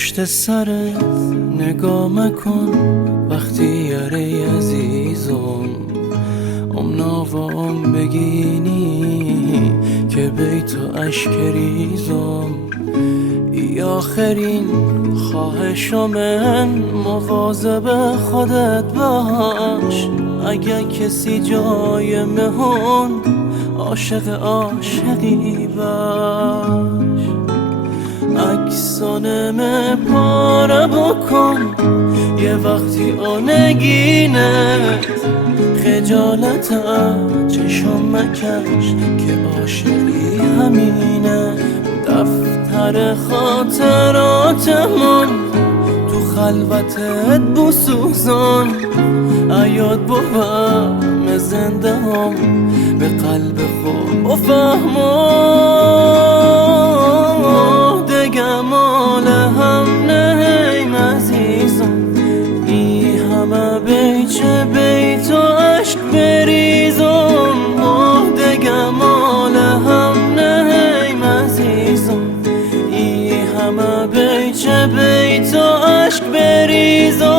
پشت سرت نگاه مکن وقتی یاره عزیزم ناوام بگینی که بیتو اشکریزم ای آخرین خواهش من مواظب خودت باش اگه کسی جای مهون عاشق عاشقی باش اکسانم پاره بکن یه وقتی آنگینه خجالت چشم مکش که عاشقی همینه دفتر خاطراتمون تو خلوتت بسوزان ایاد بوهم زنده هم به قلب خود بفهمم دگه مال هم نهیم عزیزم ای همه بیچه بیتو عشق بریزم دگه مال هم نهیم عزیزم ای همه بیچه بیتو عشق بریزم